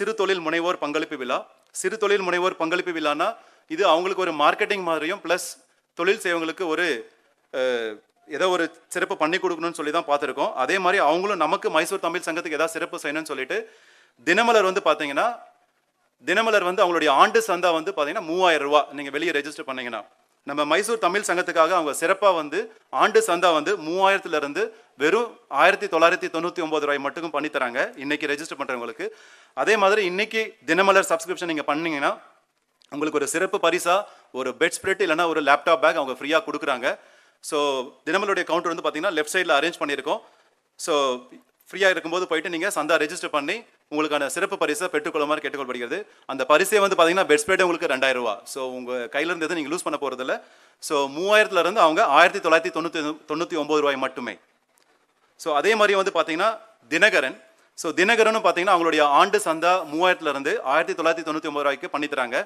சிறு தொழில் முனைவோர் பங்களிப்பு விழா. சிறு தொழில் முனைவோர் பங்களிப்பு விழானா இது அவங்களுக்கு ஒரு மார்க்கெட்டிங் மாதிரியும் ப்ளஸ் தொழில் செய்வங்களுக்கு ஒரு ஏதோ ஒரு சிறப்பு பண்ணி கொடுக்கணும்னு சொல்லி தான் பார்த்துருக்கோம். அதே மாதிரி அவங்களும் நமக்கு மைசூர் தமிழ் சங்கத்துக்கு ஏதாவது சிறப்பு செய்யணும்னு சொல்லிட்டு தினமலர் வந்து பார்த்தீங்கன்னா தினமலர் வந்து அவங்களுடைய ஆண்டு சந்தா வந்து பார்த்தீங்கன்னா 3000 ரூபா நீங்கள் வெளியே ரெஜிஸ்டர் பண்ணீங்கன்னா நம்ம மைசூர் தமிழ் சங்கத்துக்காக அவங்க சிறப்பாக வந்து ஆண்டு சந்தா வந்து 3000 வெறும் 1999 ரூபாய் மட்டும் பண்ணி தராங்க இன்னைக்கு ரெஜிஸ்டர் பண்ணுறவங்களுக்கு. அதே மாதிரி இன்னைக்கு தினமலர் சப்ஸ்கிரிப்ஷன் நீங்கள் பண்ணீங்கன்னா உங்களுக்கு ஒரு சிறப்பு பரிசா ஒரு பெட் ஸ்ப்ரெட் இல்லைனா ஒரு லேப்டாப் பேக் அவங்க ஃப்ரீயாக கொடுக்குறாங்க. ஸோ தினமலருடைய கவுண்டர் வந்து பார்த்தீங்கன்னா லெஃப்ட் சைடில் அரேஞ்ச் பண்ணியிருக்கோம். ஸோ ஃப்ரீயாக இருக்கும்போது போயிட்டு நீங்கள் சந்தா ரெஜிஸ்டர் பண்ணி உங்களுக்கான சிறப்பு பரிசை பெற்றுக்கொள்ளுமாறு கேட்டுக்கொள்ளப்படுகிறது. அந்த பரிசே வந்து பார்த்தீங்கன்னா பெட் ஸ்ப்ரெட் உங்களுக்கு 2000 ரூபா. ஸோ உங்கள் கையிலேருந்து எதுவும் நீங்கள் லூஸ் பண்ண போகிறதில்ல. ஸோ 3000 அவங்க 1999 ரூபாய் மட்டுமே. ஸோ அதே மாதிரி வந்து பார்த்தீங்கன்னா தினகரன். ஸோ தினகரனும் பார்த்தீங்கன்னா அவங்களுடைய ஆண்டு சந்தா 3000 1999 ரூபாய்க்கு பண்ணித்தராங்க.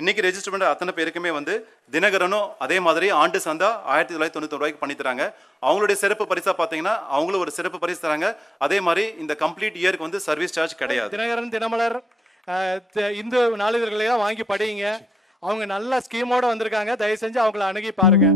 இன்னைக்கு ரெஜிஸ்டர் பண்ணுற அத்தனை பேருக்குமே வந்து தினகரனும் அதே மாதிரி ஆண்டு சந்தா 1999 ரூபாய்க்கு பண்ணி தராங்க. அவங்களுடைய சிறப்பு பரிசா பார்த்தீங்கன்னா அவங்களும் ஒரு சிறப்பு பரிசு தராங்க. அதே மாதிரி இந்த கம்ப்ளீட் இயருக்கு வந்து சர்வீஸ் சார்ஜ் கிடையாது. தினகரன், தினமலர், இந்து நாளிதழ்களையும் வாங்கி படிங்க. அவங்க நல்ல ஸ்கீமோட வந்திருக்காங்க. தயவு செஞ்சு அவங்கள அணுகி பாருங்க.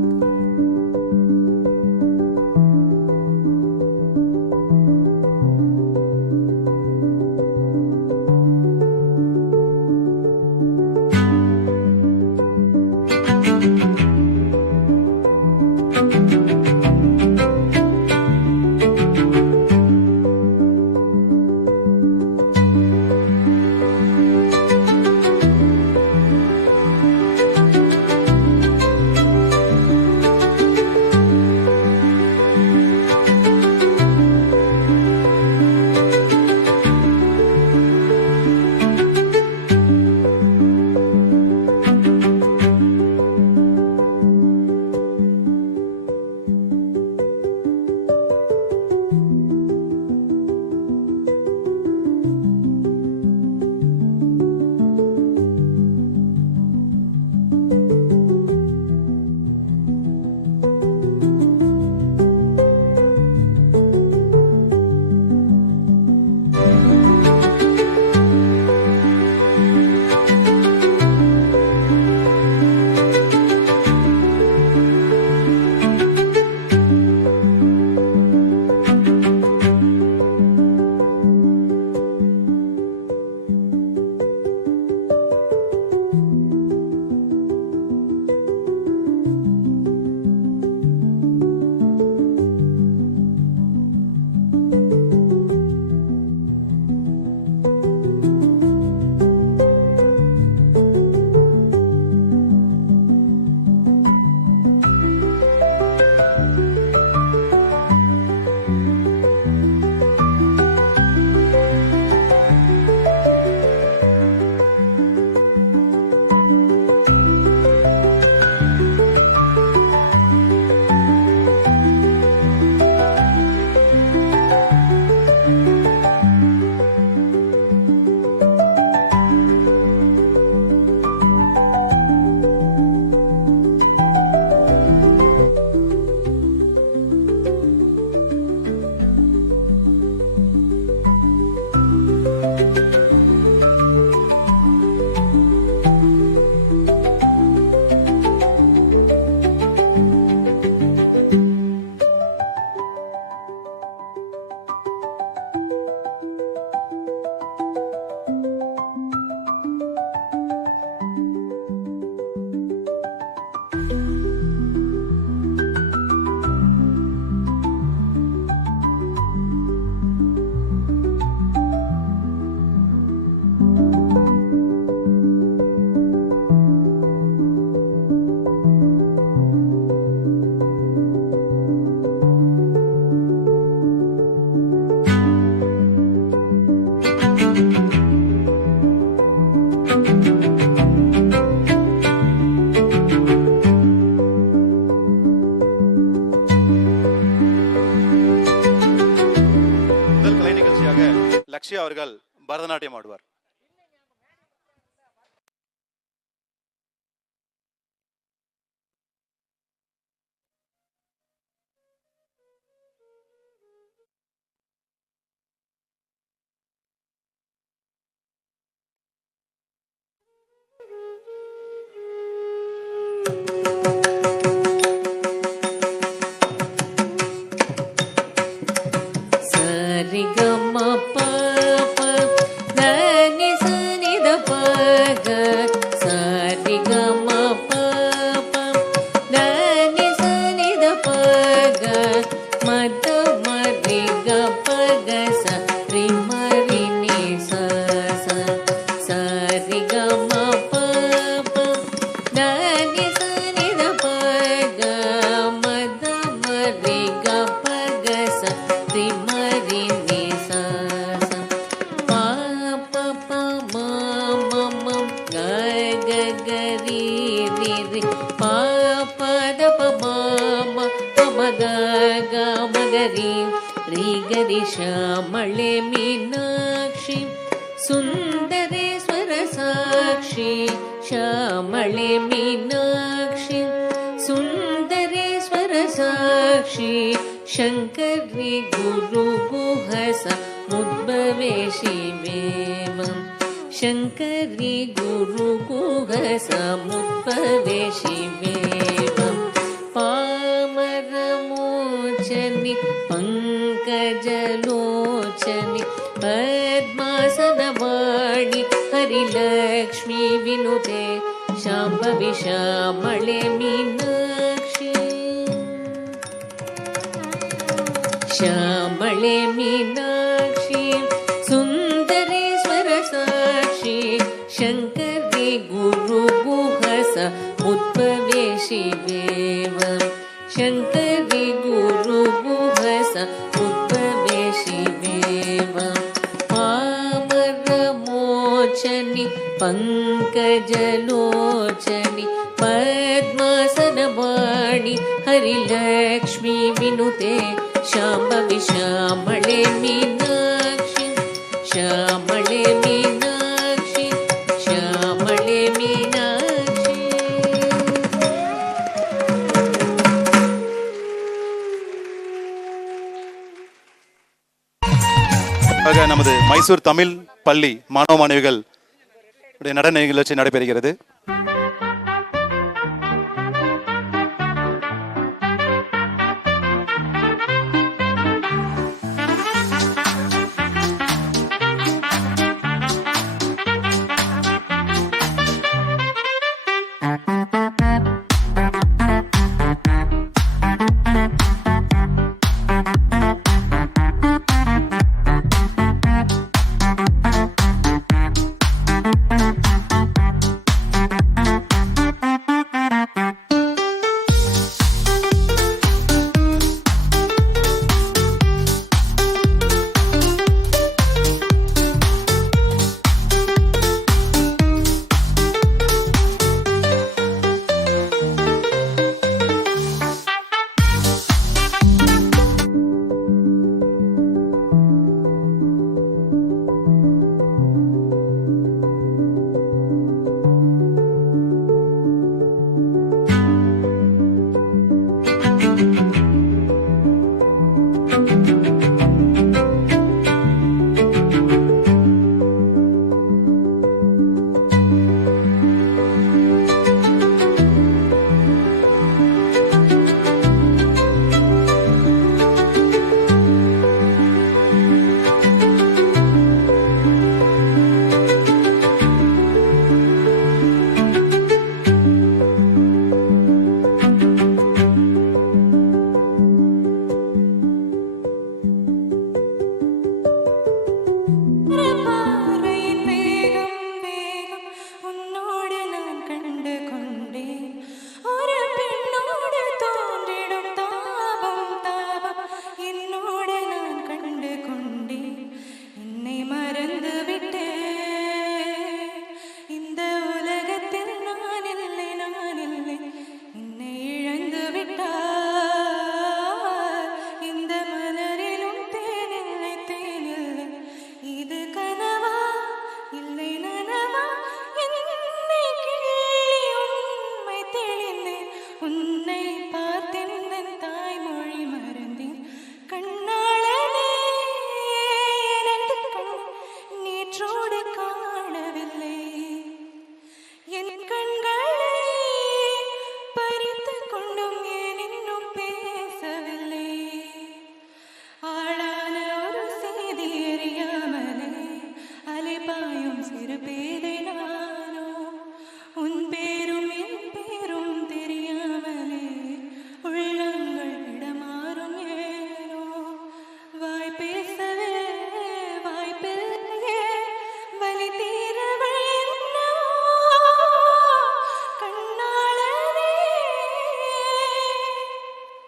லக்ஷ்யா அவர்கள் பரதநாட்டியம் ஆடுவார். ri ga ma pa pa da ni sa ni da pa ga ma da ma ri ga pa ga sa ri ma ri ni sa sa pa pa pa ma ma ma ga ga ga ri ri ri pa pa da pa ma ma pa ma ga ga ma ga ri ri ga ri ಶ್ಯಾಮಳೆ Meenakshi Sundareshwara ಸಾಕ್ಷಿ ಶ್ಯಾಮಳೆ ಮೀನಾಕ್ಷಿ ಸುಂದರೇಶ್ವರ ಸಾಕ್ಷಿ ಶಂಕರಿ ಗುರು ಗುಹಸ ಮುದ್ಭವೆ ಶಿವೇವಂ ಶಂಕರಿ ಗುರು ಗುಹಸ ಮುದ್ಭವೆ ಶಿವೇವಂ ಪಾಮರ ಮೋಚನಿ पंकजलोचनि पद्मासनवाणि हरिलक्ष्मी विनुते शाम्भवी श्यामळे मीनाक्षी श्यामळे मीनाक्षी सुन्दरेश्वर साक्षी शङ्करी गुरुगुहस उद्भवे शिवेवं शङ्करी गुरुगुहस उद्भवे शिवेवं पामरमोचनि पङ्कजलोचनि पद्मासनवाणि हरिलक्ष्मी विनुते शाम्भवी श्यामळे मीनाक्षि श्यामळे मीनाक्षि श्यामळे मीनाक्षि ஆக நமது மைசூர் தமிழ் பள்ளி மாணவ மாணவிகள் நடன நிகழ்ச்சி நடைபெறுகிறது.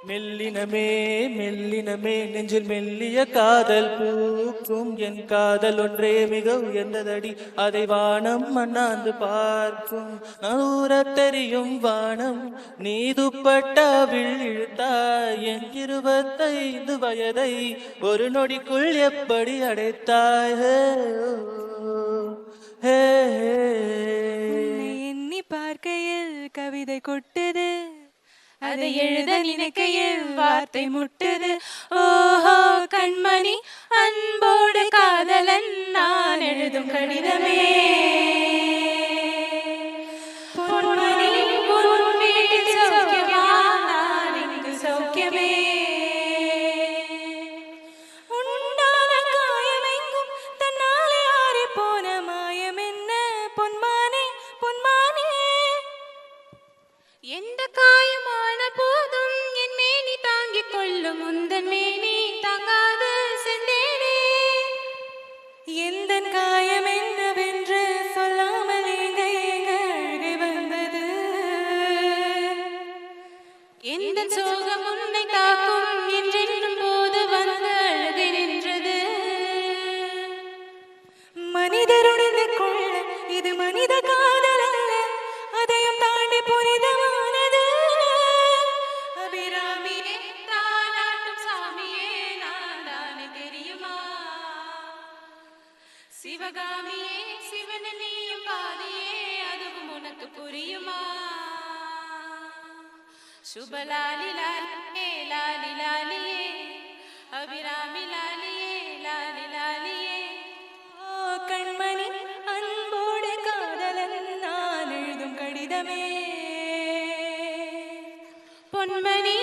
மெல்லினமே மெல்லினமே நெஞ்சில் மெல்லிய காதல் பூக்கும் என் காதல் ஒன்றே மிக உயர்ந்ததடி அதை வானம் மண்ணாந்து பார்க்கும் நூற தெரியும் வானம் நீ துப்பட்டாவில் இழுத்தாய் என் 25 வயதை ஒரு நொடிக்குள் எப்படி அடைத்தாய் ஹே, ஹே, ஹே. உன்னை எண்ணி பார்க்கையில் கவிதை கொட்டுது அதை எழுத நினைக்கையில் வார்த்தை முட்டுது ஓஹோ கண்மணி அன்போடு காதலன் நான் எழுதும் கடிதமே பொன்மணி உன் வீட்டில் சௌக்கியமா நான் இங்கு சௌக்கியமே உண்டான காயமெங்கும் தன்னாலே ஆறி போன மாயம் என்ன பொன்மானே பொன்மானே எந்த காயமான போதும் என் மேனி தாங்கிக் கொள்ளும் உந்தன் மேனி தாங்காது சென்றேனே எந்த காயம் என்னவென்று சொல்லாமல் எங்க அழுகை வந்தது எந்த சோகம் உன்னை தாக்கும் என்றென்னும் போது வந்து அழுகை நின்றது மனிதருடன் கொள்ள இது மனித காதல் அல்ல அதையும் தாண்டி புனிதமானது அபிராமியே தாலாட்டும் சாமியே நான் தானே தெரியுமா சிவகாமியே சிவன் நீயும் பாதியே அதுவும் உனக்கு புரியுமா சுபலாலி லாலியே லாலி லாலியே அபிராமி லாலியே லாலி லாலியே ஓ கண்மணி அன்போடு காதலன் நான் எழுதும் கடிதமே பொன்மணி